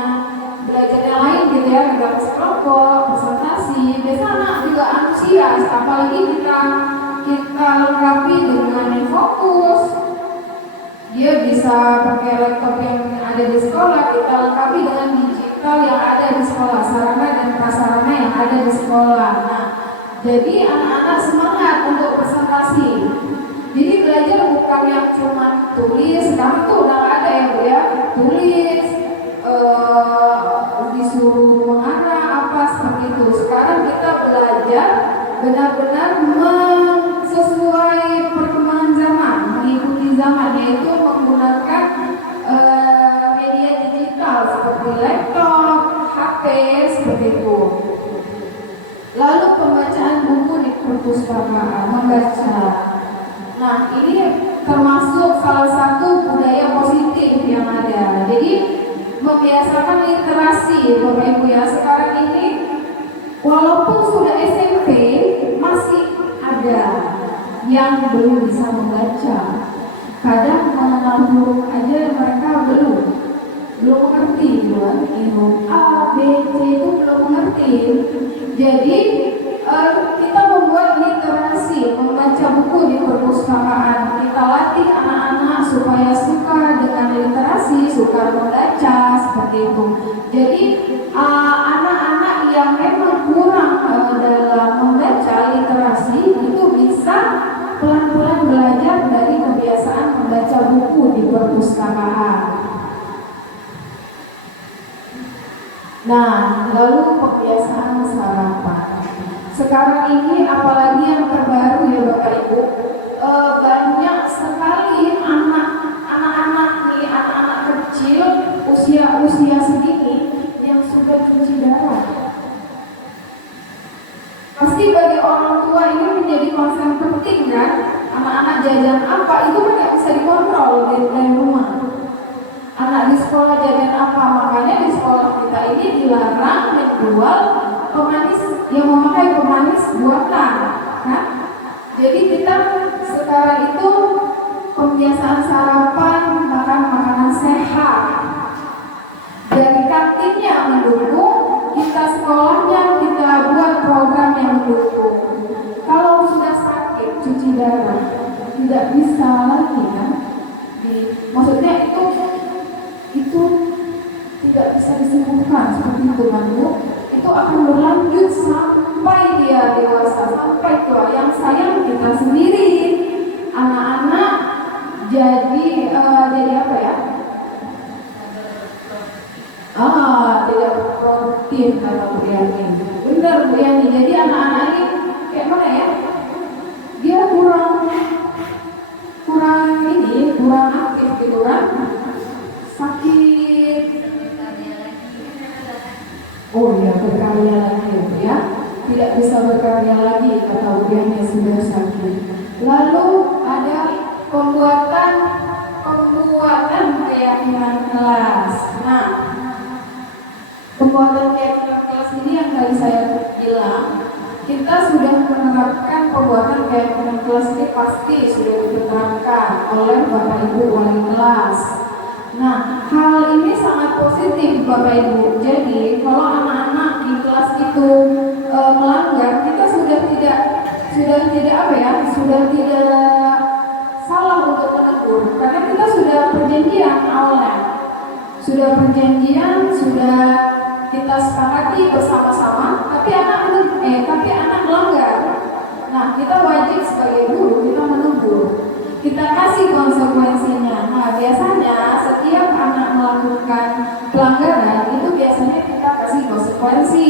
lain gitu ya, kita kasih kelompok presentasi, biasanya anak juga antusias, apalagi kita lengkapi dengan fokus. Dia bisa pakai laptop yang ada di sekolah, kita lengkapi dengan digital yang ada di sekolah, sarana dan prasarana yang ada di sekolah. Nah, jadi anak-anak semangat untuk presentasi. Jadi belajar bukan yang cuma tulis, sekarang tuh udah nggak ada ya Bu ya, tulis, disuruh mengarah apa seperti itu. Sekarang kita belajar benar-benar sesuai perkembangan zaman, mengikuti zaman, yaitu menggunakan media digital seperti laptop, HP, seperti itu. Lalu pembacaan buku di perpustakaan, membaca. Nah, ini termasuk salah satu budaya positif yang ada. Jadi membiasakan literasi Bapak Ibu ya. Sekarang ini walaupun sudah SMP masih ada yang belum bisa membaca. Kadang mengenal huruf aja mereka belum mengerti, huruf A, B, C itu belum mengerti. Jadi kita membuat literasi, membaca buku di perpustakaan. Kita latih anak-anak supaya sukar membaca seperti itu. Jadi anak-anak yang memang kurang dalam membaca literasi itu bisa pelan-pelan belajar dari kebiasaan membaca buku di perpustakaan. Nah, lalu kebiasaan sarapan. Sekarang ini apalagi yang terbaru ya Bapak Ibu, banyak sekali anak-anak kecil usia segini yang sudah cuci darah. Pasti bagi orang tua ini menjadi concern penting kan, anak-anak jajan apa itu kan nggak bisa dikontrol dari rumah. Anak di sekolah jajan apa, makanya di sekolah kita ini dilarang menjual pemanis yang memakai pemanis buatan, kan? Jadi kita sekarang itu pembiasaan sarapan, makan makanan sehat. Dari kantinnya mendukung, kita sekolahnya kita buat program yang mendukung. Kalau sudah sakit cuci darah tidak bisa lagi kan? Maksudnya itu tidak bisa disembuhkan seperti itu kan Bu. Itu akan berlanjut sampai dia dewasa, sampai tua. Yang sayang kita sendiri, anak-anak jadi apa ya? Tidak produktif kata Bu Yani. Benar Bu Yani. Jadi anak-anak ini kayak mana ya? Dia kurang aktif gitu kan? Sakit. Oh ya, berkarya lagi ya. Tidak bisa berkarya lagi kata Bu Yani, sudah sakit. Lalu ada pembuatan keyakinan kelas. Nah, pembuatan keyakinan kelas ini yang tadi saya bilang, kita sudah menerapkan pembuatan keyakinan kelas ini pasti sudah diterapkan oleh Bapak Ibu wali kelas. Nah, hal ini sangat positif Bapak Ibu. Jadi kalau anak-anak di kelas itu melanggar, kita sudah tidak salah untuk menegur, karena kita sudah perjanjian awalnya, sudah kita sepakati bersama-sama. Tapi anak melanggar. Nah, kita wajib sebagai guru kita menegur, kita kasih konsekuensinya. Nah, biasanya setiap anak melakukan pelanggaran itu biasanya kita kasih konsekuensi.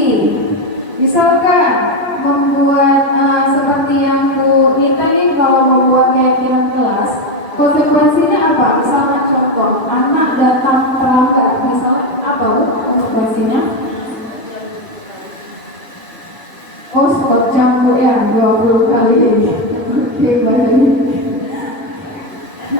Misalkan membuat seperti yang Bu Nita ini, kalau membuat keyakinan kelas, konsekuensinya apa? Misalnya contoh, anak datang terlambat, misalnya apa Bu konsekuensinya? Oh, spot jam Bu ya, 20 kali ini. Oke, baik.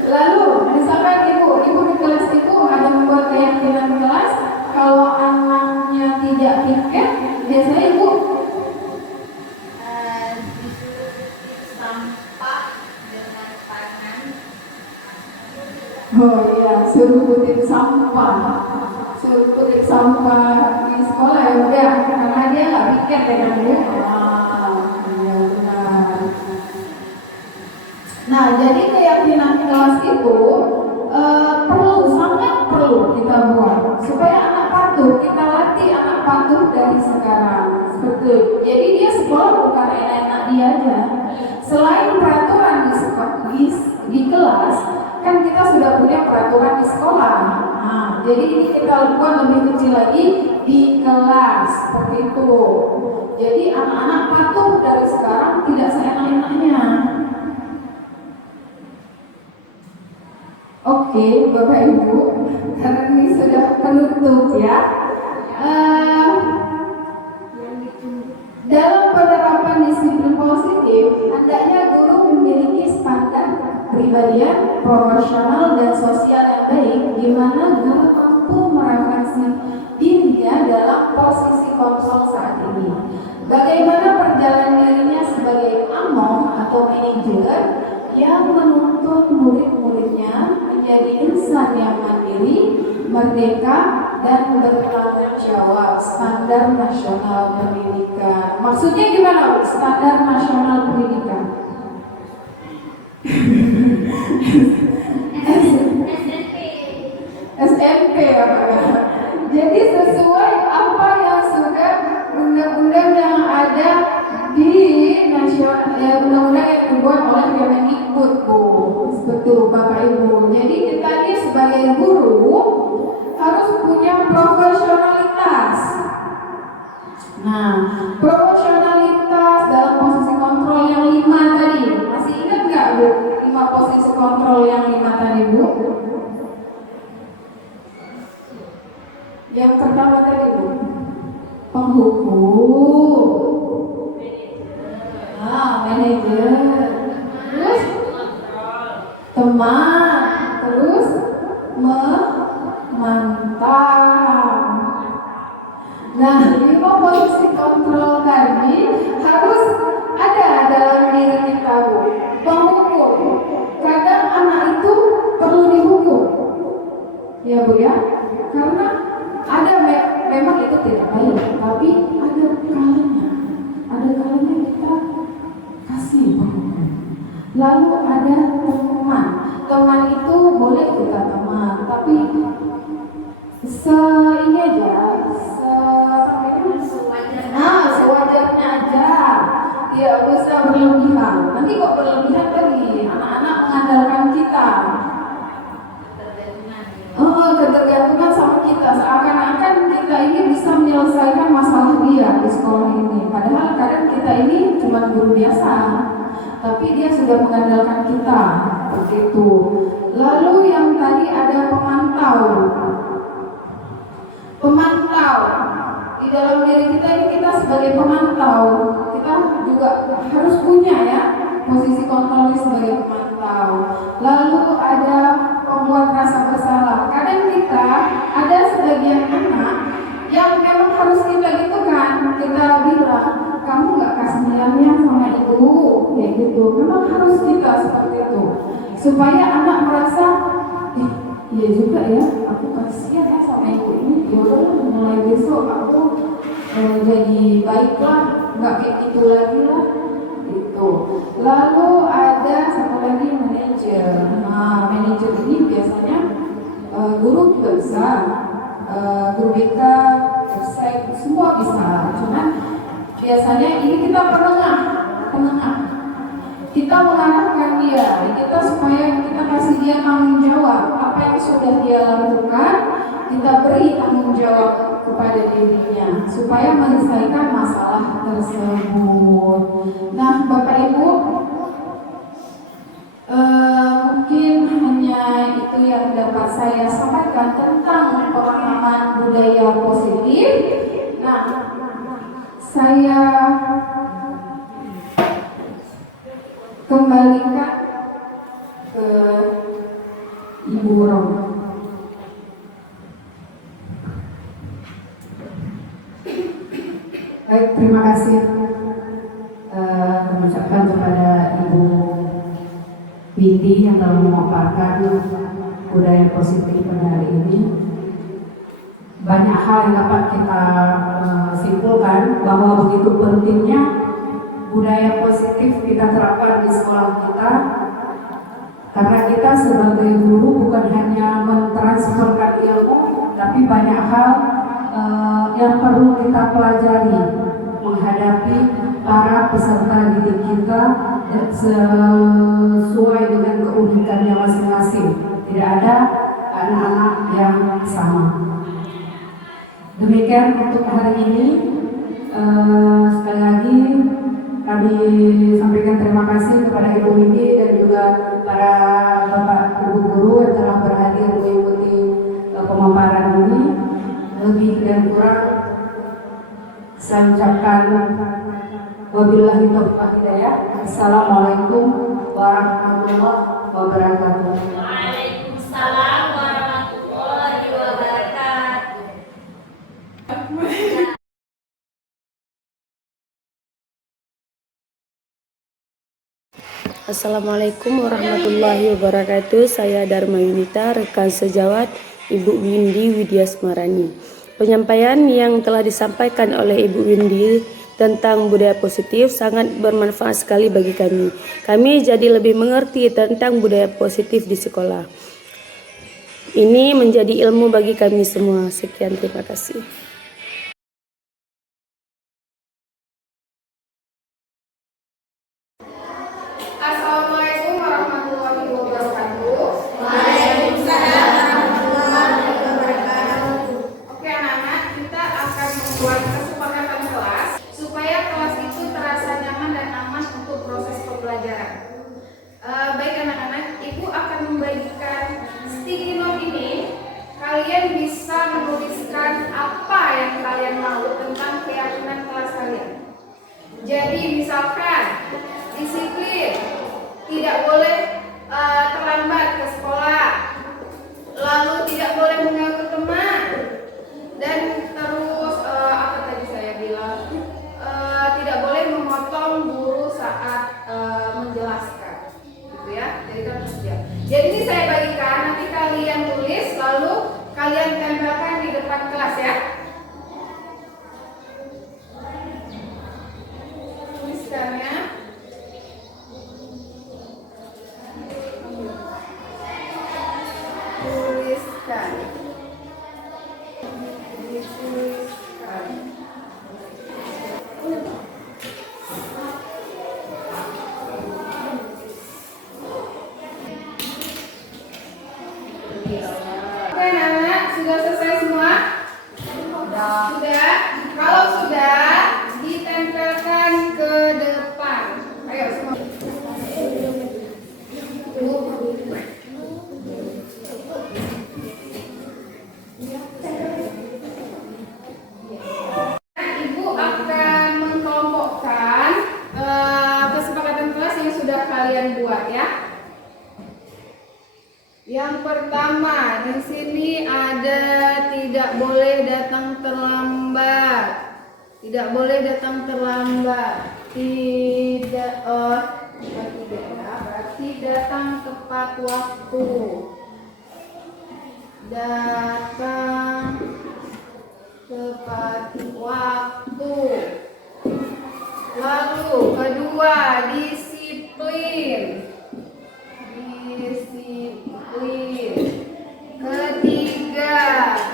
Lalu, misalkan ibu di kelas itu ada membuat keyakinan kelas, kalau anaknya tidak piket, biasanya ibu disuruh sampah dengan tangan. oh iya, suruh kutip sampah di sekolah ya Bu ya, karena dia nggak piket dengan Bu. Iya benar. Nah, jadi keyakinan kelas itu sangat perlu kita buat supaya anak patuh. Kita latih anak patuh dari sekarang. Seperti itu. Jadi dia sekolah bukan enak-enak dia aja. Selain peraturan di kelas, kan kita sudah punya peraturan di sekolah. Nah, jadi ini kita buat lebih kecil lagi di kelas seperti itu. Jadi anak-anak patuh dari sekarang, tidak seenak-enaknya. Oke, Bapak Ibu, karena ini sudah penutup ya. Dalam penerapan disiplin positif, hendaknya guru memiliki standar kepribadian, profesional dan sosial yang baik, di mana guru mampu merefleksi dirinya dalam posisi konsol saat ini. Bagaimana perjalanan dirinya sebagai among atau manajer yang menuntun murid-muridnya menjadi insan yang mandiri, merdeka, dan bertanggung jawab. Standar nasional pendidikan. Maksudnya gimana? Standar nasional pendidikan. SNP. Kemendikbud, Bu. Betul, Bapak Ibu. Jadi kita ini sebagai guru harus punya profesionalitas. Nah, profesionalitas dalam posisi kontrol yang 5 tadi. Masih ingat nggak, Bu? 5 posisi kontrol yang 5 tadi, Bu? Yang pertama tadi, Bu, penghukum, manajer, terus teman, terus memantau. Nah, 5 posisi kontrol tadi harus ada dalam diri kita, Bu. Penghukum, kadang anak itu perlu dihukum, ya Bu ya, karena ada memang itu tidak baik, tapi ada kalanya kita kasih penghukum. Lalu ada teman itu boleh kita teman, tapi ini aja, sewajarnya aja, tidak usah berlebihan. Nanti kok berlebihan tadi, anak-anak mengandalkan kita. Ketergantungan sama kita, seakan-akan kita ini bisa menyelesaikan masalah dia di sekolah ini. Padahal kadang kita ini cuma guru biasa, tapi dia sudah mengandalkan kita, begitu. Lalu yang tadi ada pemantau. Di dalam diri kita ini, kita sebagai pemantau, kita juga harus punya ya posisi kontrol sebagai pemantau. Lalu ada pembuat rasa bersalah. Kadang kita ada sebagian anak yang memang harus kita gitu kan, kita bilang kamu nggak kasih nilainya sama ibu, kayak gitu. Memang harus kita seperti itu supaya anak merasa iya juga ya, aku kasihan ya sama ibu ini. Yaudah, mulai besok aku jadi baiklah, nggak kayak gitu lagi lah, gitu. Lalu ada satu lagi manajer. Nah, manajer ini biasanya guru juga bisa, guru BK, website, semua bisa. Cuman biasanya ini kita penengah. Kita mengarahkan dia, kita supaya kita kasih dia tanggung jawab. Apa yang sudah dia lakukan, kita beri tanggung jawab kepada dirinya supaya menyelesaikan masalah tersebut. Nah, Bapak Ibu, mungkin hanya itu yang dapat saya sampaikan tentang pemahaman budaya positif. Nah, saya kembalikan ke Ibu Rom. Baik, terima kasih mengucapkan kepada Ibu Windy yang telah memaparkan budaya positif pada hari ini. Banyak hal yang dapat kita simpulkan bahwa begitu pentingnya budaya positif kita terapkan di sekolah kita, karena kita sebagai guru bukan hanya mentransferkan ilmu, tapi banyak hal yang perlu kita pelajari menghadapi para peserta didik kita sesuai dengan keunikannya masing-masing. Tidak ada anak-anak yang sama. Demikian untuk hari ini. Sekali lagi kami sampaikan terima kasih kepada Ibu Windy dan juga para Bapak Ibu guru yang telah berhadir mengikuti pemaparan ini. Lebih dan kurang saya ucapkan wabillahi taufiq wal hidayah. Assalamualaikum warahmatullahi wabarakatuh. Waalaikumsalam warahmatullahi wabarakatuh. Assalamualaikum warahmatullahi wabarakatuh. Saya Dharma Yunita, rekan sejawat Ibu Windy Widya Smarani. Penyampaian yang telah disampaikan oleh Ibu Windy tentang budaya positif sangat bermanfaat sekali bagi kami. Kami jadi lebih mengerti tentang budaya positif di sekolah. Ini menjadi ilmu bagi kami semua. Sekian, terima kasih. Assalamualaikum Jadi misalkan disiplin, tidak boleh terlambat ke sekolah, lalu tidak boleh mengganggu teman, dan terus apa tadi saya bilang, tidak boleh memotong guru saat menjelaskan, gitu ya. Jadi kan ya. Jadi ini saya bagikan, nanti kalian tulis, lalu kalian tempelkan di depan kelas ya. Tuliskannya. Tuliskan. Dituliskan. Oke anak-anak, sudah selesai semua? Sudah? Kalau sudah, ditempelkan ke depan. Ayo semua. Ibu akan mengkelompokkan kesepakatan kelas yang sudah kalian buat ya. Yang pertama, di sini ada tidak boleh datang terlambat. Tidak boleh datang terlambat. Tidak, bukan tidak ya, berarti datang tepat waktu. Datang tepat waktu. Lalu kedua, disiplin. Disiplin. Ketiga,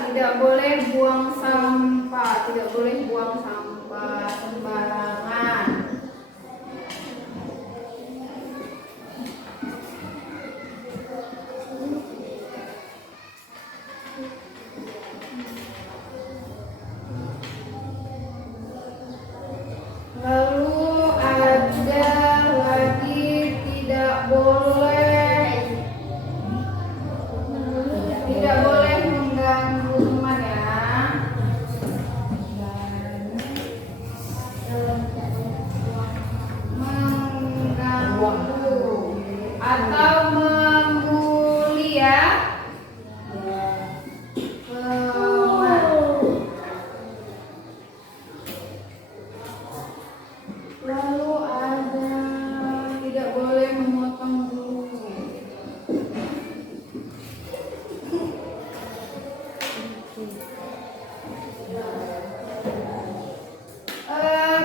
tidak boleh buang sampah. Tidak boleh buang sampah sembarangan. Lalu ada lagi tidak boleh mengganggu teman ya. Mengganggu atau membuli ya. Lalu ada tidak boleh memotong guru.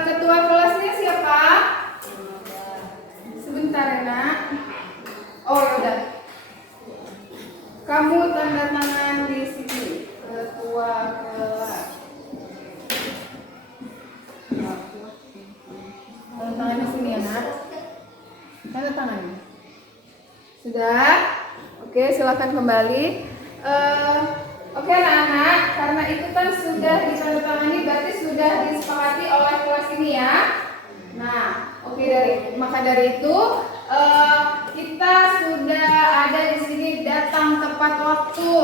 Ketua kelasnya siapa? Sebentar ya nak. Oh ya udah. Kamu tanda tangan di sini. Ketua kelas. Tanda tangan di sini ya nak. Tanda tangan. Sudah? Oke, silakan kembali. Oke anak-anak, karena itu kan sudah ditandatangani, berarti sudah disepakati oleh kelas ini ya. Nah, oke maka dari itu kita sudah ada di sini datang tepat waktu,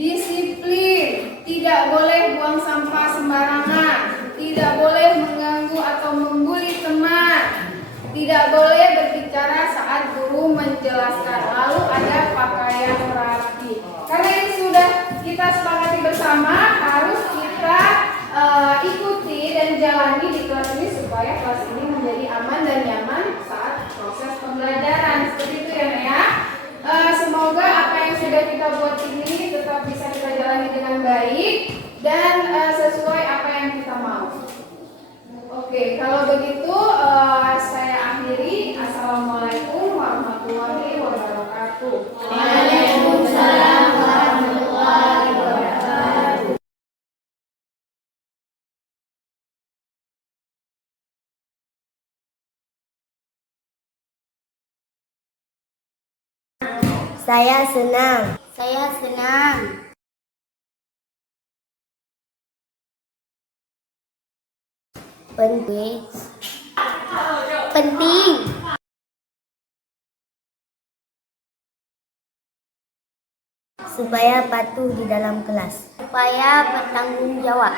disiplin, tidak boleh buang sampah sembarangan, tidak boleh mengganggu atau membuli teman, tidak boleh berbicara saat guru menjelaskan, lalu ada pakaian rapi. Karena ini sudah kita sepakati bersama, harus kita ikuti dan jalani di kelas ini supaya kelas ini menjadi aman dan nyaman saat proses pembelajaran. Seperti itu ya Nak ya. Semoga apa yang sudah kita buat ini tetap bisa kita jalani dengan baik dan sesuai apa yang kita mau. Oke, kalau begitu saya akhiri. Assalamualaikum warahmatullahi wabarakatuh. Waalaikumsalam warahmatullahi wabarakatuh. Saya senang. Saya senang. Penting. Penting. Supaya patuh di dalam kelas. Supaya bertanggung jawab.